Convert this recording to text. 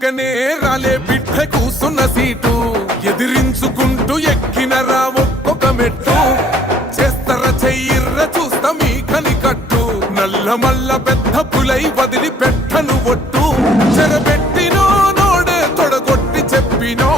ఊకనే రాలే బిడ్డ కూసున్న సీటు ఎదిరించుకుంటూ ఎక్కినరా ఒక్కొక్క మెట్టు చేస్తర చెయ్యిర్ర చూస్తా మీ కనికట్టు నల్ల మల్ల పెద్ద పులై వదిలి పెట్టను ఒట్టు చెరబెట్టినో నోడే తొడగొట్టి చెప్పినో